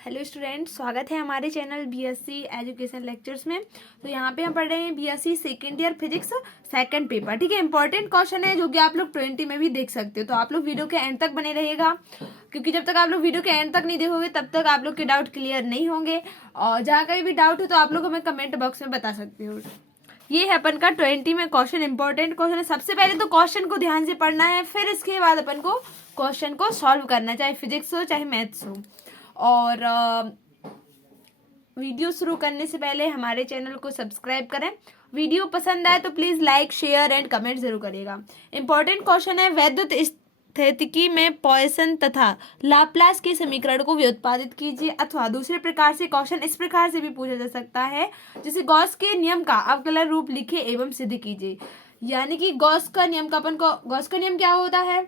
Hello students, स्वागत है हमारे चैनल बीएससी एजुकेशन लेक्चर्स में। तो यहाँ पे हम पढ़ रहे हैं BSc second year physics second paper. ठीक है, इंपॉर्टेंट क्वेश्चन है जो कि आप लोग 20 में भी देख सकते हो। तो आप लोग वीडियो के एंड तक बने रहिएगा, क्योंकि जब तक आप लोग वीडियो के एंड तक नहीं देखोगे तब तक आप लोग के डाउट क्लियर नहीं होंगे। और जहाँ कहीं भी डाउट हो तो आप लोग हमें कमेंट बॉक्स में बता सकते हो। ये है अपन का 20 में क्वेश्चन, इंपॉर्टेंट क्वेश्चन है। सबसे पहले तो क्वेश्चन को ध्यान से पढ़ना है, फिर इसके बाद अपन को क्वेश्चन को सॉल्व करना है, चाहे फिजिक्स हो चाहे मैथ्स हो। और वीडियो शुरू करने से पहले हमारे चैनल को सब्सक्राइब करें। वीडियो पसंद आए तो please like share and comment जरूर करिएगा। इंपॉर्टेंट क्वेश्चन है, वैद्युत स्थितिकी में पॉइसन तथा लाप्लास के समीकरण को व्युत्पादित कीजिए। अथवा दूसरे प्रकार से क्वेश्चन इस प्रकार से भी पूछा जा सकता है, जैसे गॉस के नियम का अवकलन रूप लिखे एवं सिद्ध कीजिए। यानी कि गॉस का नियम का गॉस का नियम क्या होता है?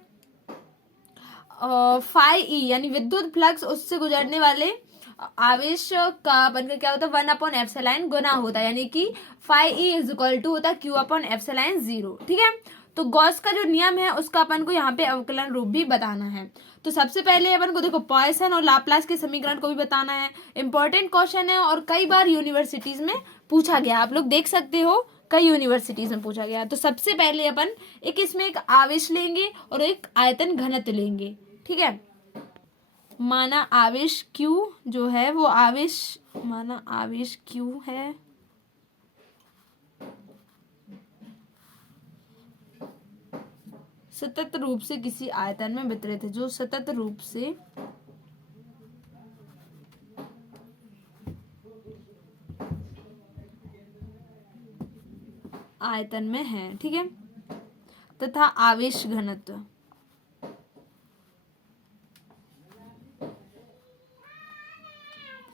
फाई ई यानी विद्युत फ्लक्स उससे गुजरने वाले आवेश का अपन का क्या होता है 1/एप्सिलॉन गुना होता है, यानी कि phi E is equal to होता है Q/एप्सिलॉन 0। ठीक है, तो गॉस का जो नियम है उसका अपन को यहाँ पे अवकलन रूप भी बताना है। तो सबसे पहले अपन को देखो पॉइसन और लाप्लास के समीकरण को भी बताना है। इंपॉर्टेंट क्वेश्चन है और कई बार यूनिवर्सिटीज में पूछा गया, आप लोग देख सकते हो कई यूनिवर्सिटीज में पूछा गया। तो सबसे पहले अपन इसमें एक आवेश लेंगे और एक आयतन घनत्व लेंगे। ठीक है, माना आवेश Q जो है वो माना आवेश Q है, सतत रूप से किसी आयतन में वितरित है, जो सतत रूप से आयतन में है। ठीक है, तथा आवेश घनत्व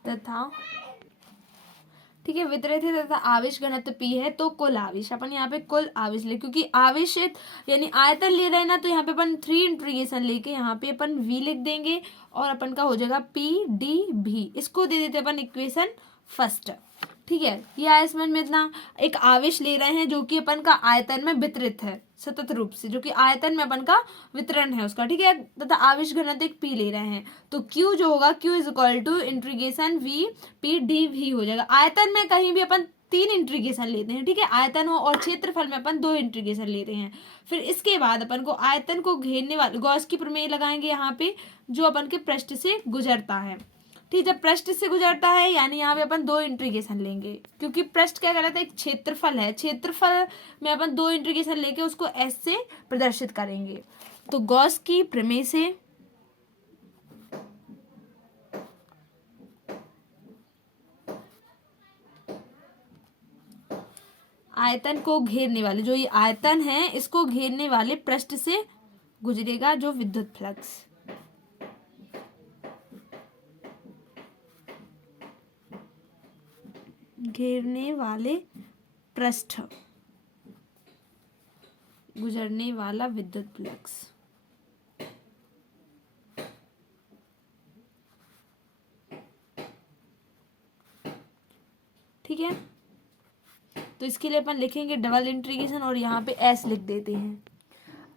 तथा ठीक है वितरित है तथा आवेश घनत्व P है। तो कुल आवेश अपन यहाँ पे कुल आवेश ले, क्योंकि आवेशित यानी आयतन ले रहे हैं ना, तो यहाँ पे अपन 3 इंटीग्रेशन लेके यहाँ पे अपन V लिख देंगे और अपन का हो जाएगा PdV। इसको दे देते अपन इक्वेशन फर्स्ट। ठीक है, ये आया समझ में। इतना एक आवेश ले रहे हैं जो कि अपन का आयतन में वितरित है सतत रूप से, जो कि आयतन में अपन का वितरण है उसका। ठीक है, तथा आवेश घनत्व एक P ले रहे हैं, तो Q जो होगा Q is equal to integration V PdV हो जाएगा। आयतन में कहीं भी अपन 3 इंटीग्रेशन लेते हैं। ठीक है, आयतन हो और क्षेत्रफल में अपन 2 इंटीग्रेशन लेते हैं। फिर इसके बाद अपन को आयतन को घेरने वाले गॉस की प्रमेय लगाएंगे यहाँ पे, जो अपन के पृष्ठ से गुजरता है। ठीक, जब पृष्ठ से गुजरता है यानी यहाँ पे अपन 2 इंटीग्रेशन लेंगे, क्योंकि पृष्ठ क्या कहलाता है, एक क्षेत्रफल है। क्षेत्रफल में अपन 2 इंटीग्रेशन लेके उसको S से प्रदर्शित करेंगे। तो गॉस की प्रमेय से आयतन को घेरने वाले, जो ये आयतन है इसको घेरने वाले पृष्ठ से गुजरेगा जो विद्युत फ्लक्स, घेरने वाले पृष्ठ गुजरने वाला विद्युत फ्लक्स। ठीक है, तो इसके लिए अपन लिखेंगे डबल इंटीग्रेशन और यहाँ पे S लिख देते हैं।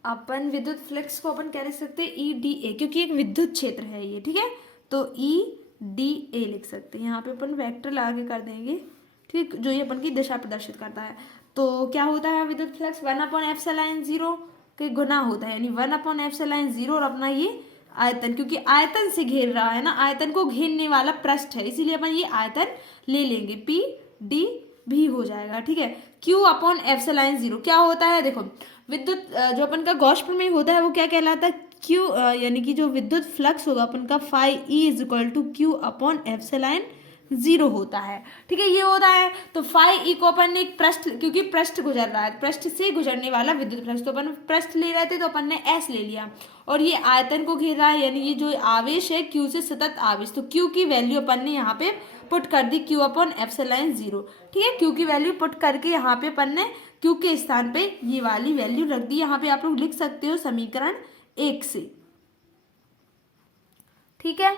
अपन विद्युत फ्लक्स को अपन क्या लिख सकते हैं EDA, क्योंकि एक विद्युत क्षेत्र है ये। ठीक है, तो EDA लिख सकते हैं। यहाँ पे अपन वेक्टर लगा के कर देंगे, ठीक, जो ये अपन की दिशा प्रदर्शित करता है। तो क्या होता है विद्युत फ्लक्स 1/एप्सिलॉन 0 के गुना होता है, यानी 1/एप्सिलॉन 0 और अपना ये आयतन, क्योंकि आयतन से घेर रहा है ना, आयतन को घेरने वाला पृष्ठ है, इसीलिए अपन ये आयतन ले लेंगे, PdV हो जाएगा। ठीक है, Q/एप्सिलॉन 0 क्या होता है, देखो विद्युत जो अपन का गॉस प्रमेय होता है वो क्या कहलाता है, Q यानी कि जो विद्युत फ्लक्स होगा अपन का phi E is equal to Q/एप्सिलॉन 0 होता है। ठीक है, ये होता है। तो फाई E को अपन ने एक पृष्ठ, क्योंकि पृष्ठ गुजर रहा है, पृष्ठ से गुजरने वाला विद्युत फ्लक्स, तो अपन पृष्ठ ले रहे थे तो अपन ने S ले लिया। और ये आयतन को घेर रहा है, यानी ये जो आवेश है Q से सतत आवेश, तो Q की वैल्यू अपन ने यहाँ पे पुट कर दी Q/एप्सिलॉन 0। ठीक है, Q की वैल्यू पुट करके यहाँ पे अपन ने Q के स्थान पे ये वाली वैल्यू रख दी। यहाँ पे आप लोग लिख सकते हो समीकरण 1 से। ठीक है,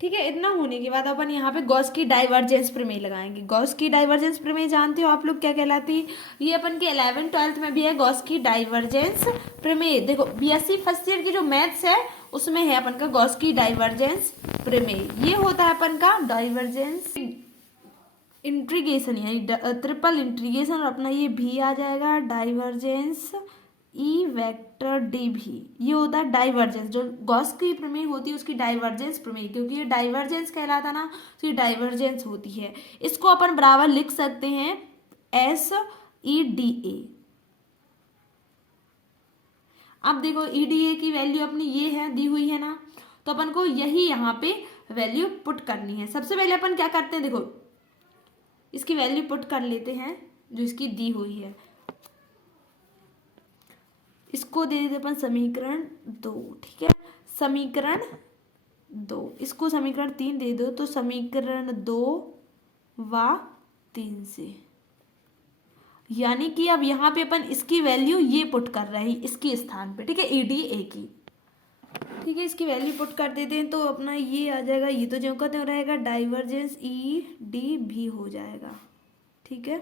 ठीक है, इतना होने के बाद अपन यहाँ पे गॉस की डाइवर्जेंस प्रमेय लगाएंगे। गॉस की डाइवर्जेंस प्रमेय जानते हो आप लोग क्या कहलाती है? ये अपन के 11th 12th में भी है गॉस की डाइवर्जेंस प्रमेय। देखो बीएससी फर्स्ट ईयर की जो मैथ्स है उसमें है अपन का गॉस की डाइवर्जेंस प्रमेय। ये होता है अपन का डाइवर्जेंस इंट्रीगेशन यानी ट्रिपल इंट्रीगेशन, और अपना ये भी आ जाएगा डाइवर्जेंस ई वेक्टर डी भी। ये होता है डाइवर्जेंस, जो गॉस की प्रमेय होती है उसकी डाइवर्जेंस प्रमेय, क्योंकि ये डाइवर्जेंस कहलाता ना, तो ये डाइवर्जेंस होती है। इसको अपन बराबर लिख सकते हैं एस ई डी ए। अब देखो ई डी ए की वैल्यू अपनी ये है, दी हुई है ना, तो अपन को यही यहाँ पे वैल्यू पुट करनी है। सबसे पहले अपन क्या करते हैं, देखो इसकी वैल्यू पुट कर लेते हैं जो इसकी दी हुई है। इसको दे देते अपन समीकरण 2, ठीक है, समीकरण 2, इसको समीकरण 3 दे दो, तो समीकरण 2 व 3 से, यानी कि अब यहाँ पे अपन इसकी वैल्यू ये पुट कर रहे हैं इसके स्थान पे, ठीक है, ई डी ए की, ठीक है, इसकी वैल्यू पुट कर देते हैं तो अपना ये आ जाएगा, ये तो जो कहते रहेगा डाइवर्जेंस ई डी भी हो जाएगा, ठीक है,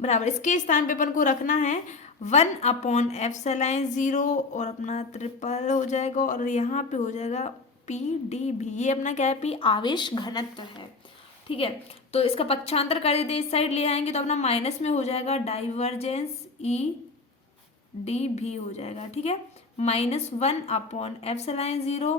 बराबर इसके स्थान पे अपन को रखना है 1/ε0 और अपना ट्रिपल हो जाएगा, और यहाँ पे हो जाएगा पी डी भी। ये अपना क्या है, पी आवेश घनत्व है, ठीक है। तो इसका पक्षांतर कर देते, इस साइड ले आएंगे तो अपना माइनस में हो जाएगा डाइवर्जेंस ई डी भी हो जाएगा, ठीक है, -1/ε0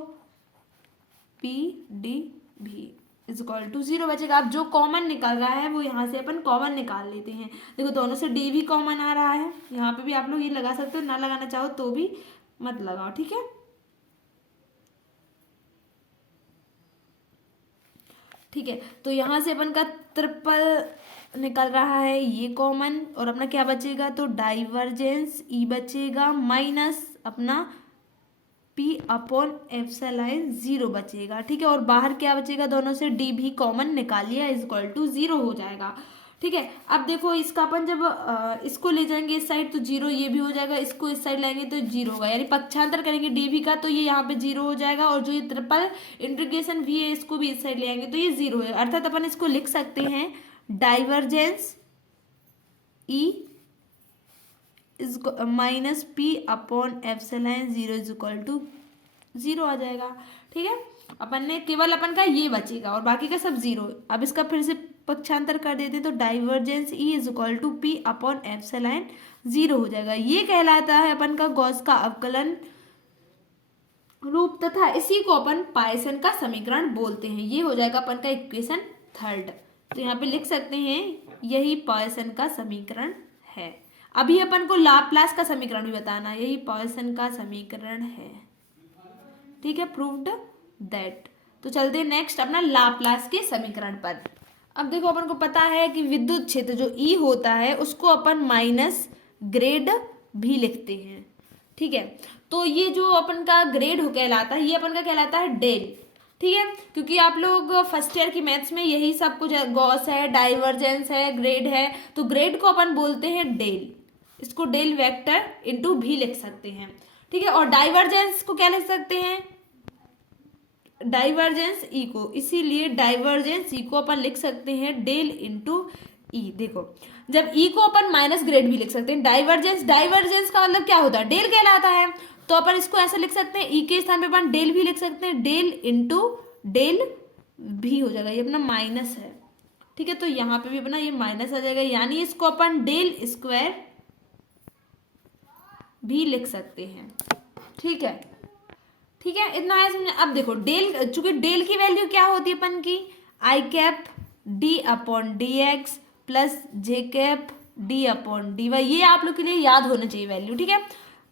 पी डी भी इज इक्वल टू 0 बचेगा। अब जो कॉमन निकल रहा है वो यहाँ से अपन कॉमन निकाल लेते हैं। देखो दोनों से डी भी कॉमन आ रहा है, यहाँ पे भी आप लोग ये लगा सकते हो, ना लगाना चाहो तो भी मत लगाओ, ठीक है, ठीक है। तो यहाँ से अपन का ट्रिपल निकल रहा है ये कॉमन, और अपना क्या बचेगा, तो डाइवर्जेंस ई बचेगा माइनस अपना p/ε0 बचेगा, ठीक है, और बाहर क्या बचेगा, दोनों से d भी कॉमन निकालिए इज इक्वल टू 0 हो जाएगा, ठीक है। अब देखो इसका अपन जब इसको ले जाएंगे इस साइड तो 0 ये भी हो जाएगा, इसको इस साइड लाएंगे तो 0 होगा, यानी पक्षांतर करेंगे d भी का तो ये यहाँ पे 0 हो जाएगा, और जो ये ट्रिपल इंटीग्रेशन भी है इसको भी इस साइड ले आएंगे तो ये 0 है, अर्थात अपन इसको लिख सकते हैं divergence E is minus p/ε0 is equal to 0 आ जाएगा, ठीक है। अपन ने केवल अपन का ये बचेगा और बाकी का सब 0। अब इसका फिर से पक्षांतर कर देते तो divergence E is equal to p/ε0 हो जाएगा। ये कहलाता है अपन का गॉस का अवकलन रूप, तथा इसी को अपन पायसन का समीकरण बोलते हैं। ये हो जाएगा अपन का इक्वेशन 3, तो यहाँ पे लिख सकते हैं यही पॉइसन का समीकरण है। अभी अपन को लाप्लास का समीकरण भी बताना, यही पॉइसन का समीकरण है, ठीक है, प्रूव्ड दैट। तो चलते हैं नेक्स्ट अपना लाप्लास के समीकरण पर। अब देखो अपन को पता है कि विद्युत क्षेत्र जो ई होता है उसको अपन माइनस ग्रेड भी लिखते हैं, ठीक है। तो ये जो अपन का ग्रेड हो कहलाता है, ये अपन का कहलाता है डेल, ठीक है, क्योंकि आप लोग फर्स्ट ईयर की मैथ्स में यही सब कुछ गॉस है, डाइवर्जेंस है, ग्रेड है, तो ग्रेड को अपन बोलते हैं डेल, इसको डेल वेक्टर इनटू भी लिख सकते हैं, ठीक है। और डाइवर्जेंस को क्या लिख सकते हैं, डाइवर्जेंस ई को, इसीलिए डाइवर्जेंस ई को अपन लिख सकते हैं डेल इनटू ई। देखो जब ई को अपन माइनस ग्रेड भी लिख सकते हैं, डाइवर्जेंस का मतलब क्या होता है, डेल कहलाता है, तो अपन इसको ऐसा लिख सकते हैं, ई के स्थान पे अपन डेल भी लिख सकते हैं, डेल इनटू डेल भी हो जाएगा, ये अपना माइनस है, ठीक है, तो यहाँ पे भी अपना ये माइनस आ जाएगा, यानी इसको अपन डेल स्क्वायर भी लिख सकते हैं, ठीक है, ठीक है, इतना है समझ। अब देखो डेल, चूंकि डेल की वैल्यू क्या होती है अपन की, आई कैप d/dx प्लस जे कैप d/dy, ये आप लोग के लिए याद होना चाहिए वैल्यू, ठीक है,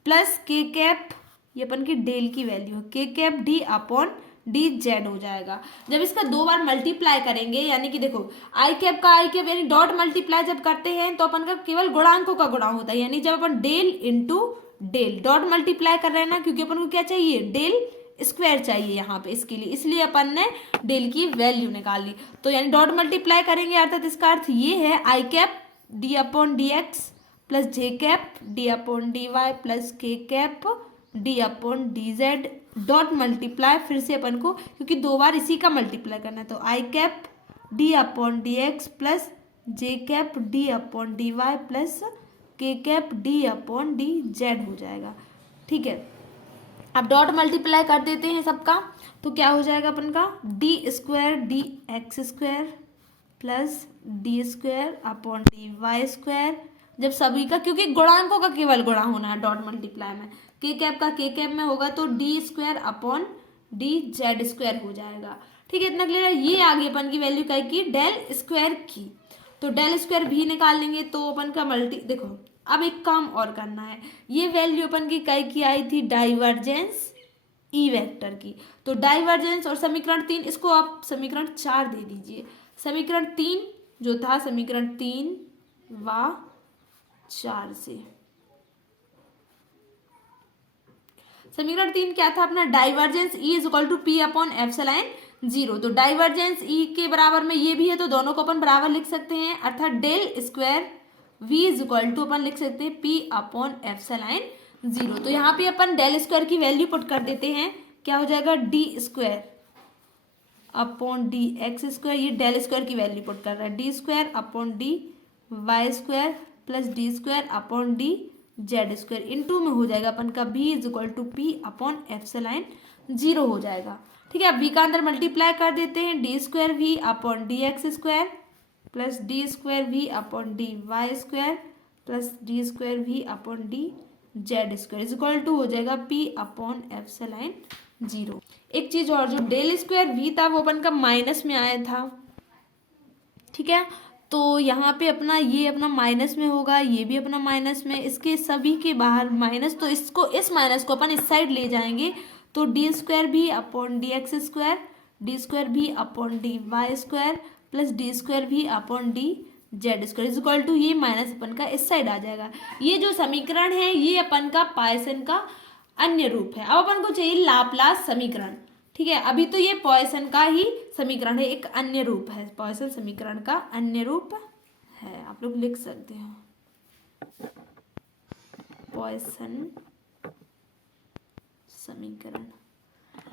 प्लस के कैप, ये अपन की डेल की वैल्यू है, के कैप d/dz हो जाएगा। जब इसका 2 बार मल्टीप्लाई करेंगे, यानी कि देखो आई कैप का आई कैप यानी डॉट मल्टीप्लाई जब करते हैं तो अपन का केवल गुणांकों का गुणा होता है, यानी जब अपन del into del dot multiply कर रहे हैं ना, क्योंकि अपन को क्या चाहिए, डेल स्क्वायर चाहिए यहाँ पे, इसके लिए, इसलिए अपन ने डेल की वैल्यू निकाल ली, तो यानी डॉट मल्टीप्लाई करेंगे, अर्थात इसका अर्थ ये है आई कैप d/dx प्लस जे कैप d/dy प्लस के कैप d/dz डॉट मल्टीप्लाई, फिर से अपन को क्योंकि 2 बार इसी का मल्टीप्लाई करना है, तो आई कैप d/dx प्लस जे कैप d/dy प्लस के कैप d/dz हो जाएगा, ठीक है। अब डॉट मल्टीप्लाई कर देते हैं सबका, तो क्या हो जाएगा अपन का D square D X square plus D square upon D Y square. जब सभी का, क्योंकि गुणांकों का केवल गुणा होना है डॉट मल्टीप्लाई में, के कैप का के कैप में होगा तो D square upon D Z square हो जाएगा। ठीक है, इतना क्लियर है। ये आगे अपन की वैल्यू क्या की, डेल स्क्वायर की, तो डेल स्क्वायर भी निकाल लेंगे तो अपन का मल्टी, देखो अब एक काम और करना है, ये वैल्यू अपन की कई की आई थी डाइवर्जेंस ई वेक्टर की, तो डाइवर्जेंस और समीकरण 3, इसको आप समीकरण 4 दे दीजिए। समीकरण 3 जो था, समीकरण 3 व 4 से, समीकरण 3 क्या था अपना, divergence E is equal to P upon epsilon 0, तो डाइवर्जेंस ई के बराबर में ये भी है तो दोनों को अपन बराबर लिख सकते हैं, अर्थात del square V is equal to अपन लिख सकते हैं पी अपॉन एप्सिलॉन 0। तो यहाँ पे अपन डेल स्क्वायर की वैल्यू पुट कर देते हैं, क्या हो जाएगा D square upon D X square, ये डेल स्क्वायर की वैल्यू पुट कर रहा है, D square upon D Y square plus D square upon D Z square into में हो जाएगा अपन का B is equal to P upon epsilon 0 हो जाएगा। ठीक है, अब वी का अंदर मल्टीप्लाई कर देते हैं, D square V upon D X square plus D square V upon D Y square plus D square V upon D Z square is equal to हो जाएगा पी अपॉन एप्सिलॉन 0। एक चीज और, जो डेल स्क्वायर वी था वो अपन का minus में आया था। ठीक है, तो यहाँ पे अपना ये अपना माइनस में होगा, ये भी अपना माइनस में, इसके सभी के बाहर माइनस, तो इसको, इस माइनस को अपन इस साइड ले जाएंगे, तो डी स्क्वायर भी upon D X square, D square भी upon D Y square plus D square भी upon D Z square is equal to, ये माइनस अपन का इस साइड आ जाएगा। ये जो समीकरण है ये अपन का पॉइसन का अन्य रूप है। अब अपन को चाहिए लाप्लास समीकरण। ठीक है, अभी तो ये पॉइसन का ही समीकरण है, एक अन्य रूप है, पॉइसन समीकरण का अन्य रूप है, आप लोग लिख सकते हो पॉइसन समीकरण।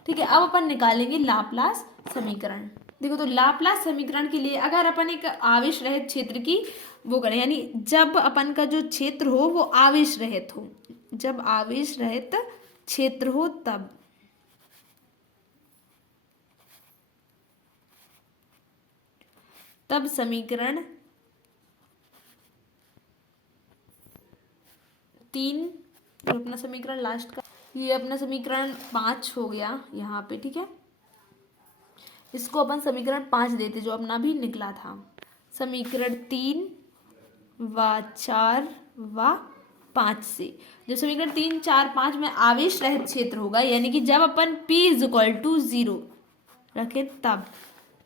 ठीक है, अब अपन निकालेंगे लाप्लास समीकरण। देखो, तो लाप्लास समीकरण के लिए अगर अपन एक आवेश रहित क्षेत्र की वो करें, यानी जब अपन का जो क्षेत्र हो वो आवेश रहित हो, जब आवेश रहित क्षेत्र हो तब समीकरण 3, जो अपना समीकरण लास्ट का, ये अपना समीकरण 5 हो गया यहाँ पे। ठीक है, इसको अपन समीकरण 5 देते जो अपना भी निकला था, समीकरण 3 व 4 व 5 से, जब समीकरण 3, 4, 5 में आवेश रहित क्षेत्र होगा, यानी कि जब अपन P इज इक्वल टू 0 रखे तब।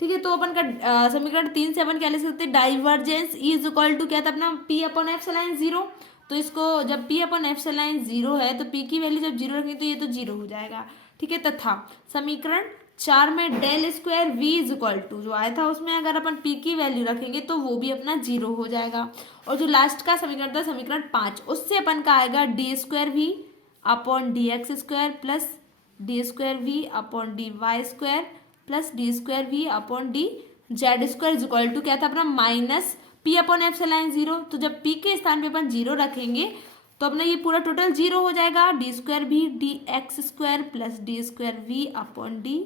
ठीक है, तो अपन का समीकरण 3 से अपन क्या ले सकते हैं, divergence E is equal to क्या था अपना P अपॉन एप्सिलॉन 0, तो इसको जब P अपॉन एप्सिलॉन 0 है तो P की वैल्यू जब 0 रखेंगे तो ये तो 0 हो जाएगा। ठीक है, तथा समीकरण 4 में del square V is equal to जो आया था उसमें अगर अपन P की वैल्यू रखेंगे तो वो भी अपना 0 हो जाएगा। और जो लास्ट का समीकरण था समीकरण 5, उससे अपन का आएगा D square V upon D X square plus D square V upon D Y square plus D square V upon D Z square is equal to क्या था अपना माइनस P अपॉन एप्सिलॉन 0। तो जब P के स्थान पे अपन 0 रखेंगे तो अपना ये पूरा टोटल 0 हो जाएगा, डी स्क्वायर भी D X square plus D square V upon D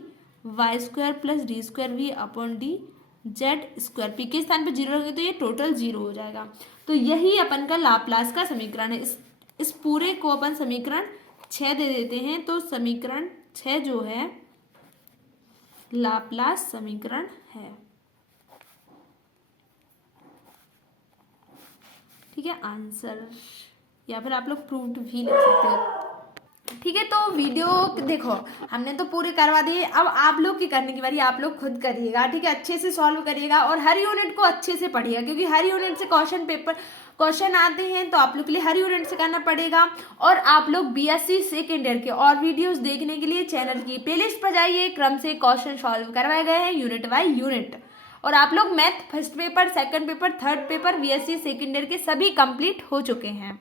Y square plus D square V upon D Z square. P के स्थान पे 0 रखेंगे तो ये टोटल 0 हो जाएगा। तो यही अपन का लाप्लास का समीकरण है। इस पूरे को अपन समीकरण 6 दे देते हैं, तो समीकरण 6 जो है लाप्लास समीकरण है। ठीक है, आंसर, या फिर आप लोग प्रूव्ड भी लिख सकते हो। ठीक है, तो वीडियो देखो हमने तो पूरे करवा दिए, अब आप लोग की करने की बारी, आप लोग खुद करिएगा। ठीक है, अच्छे से सॉल्व करिएगा और हर यूनिट को अच्छे से पढ़िएगा, क्योंकि हर यूनिट से क्वेश्चन आते हैं, तो आप लोग के लिए हर यूनिट से करना पड़ेगा। और आप लोग बीएससी सेकेंड ईयर के और वीडियोस देखने के लिए चैनल की प्लेलिस्ट पर जाइए, क्रम से क्वेश्चन सॉल्व करवाए गए हैं यूनिट बाय यूनिट। और आप लोग math first paper, second paper, third paper BSc second year के सभी कंप्लीट हो चुके हैं।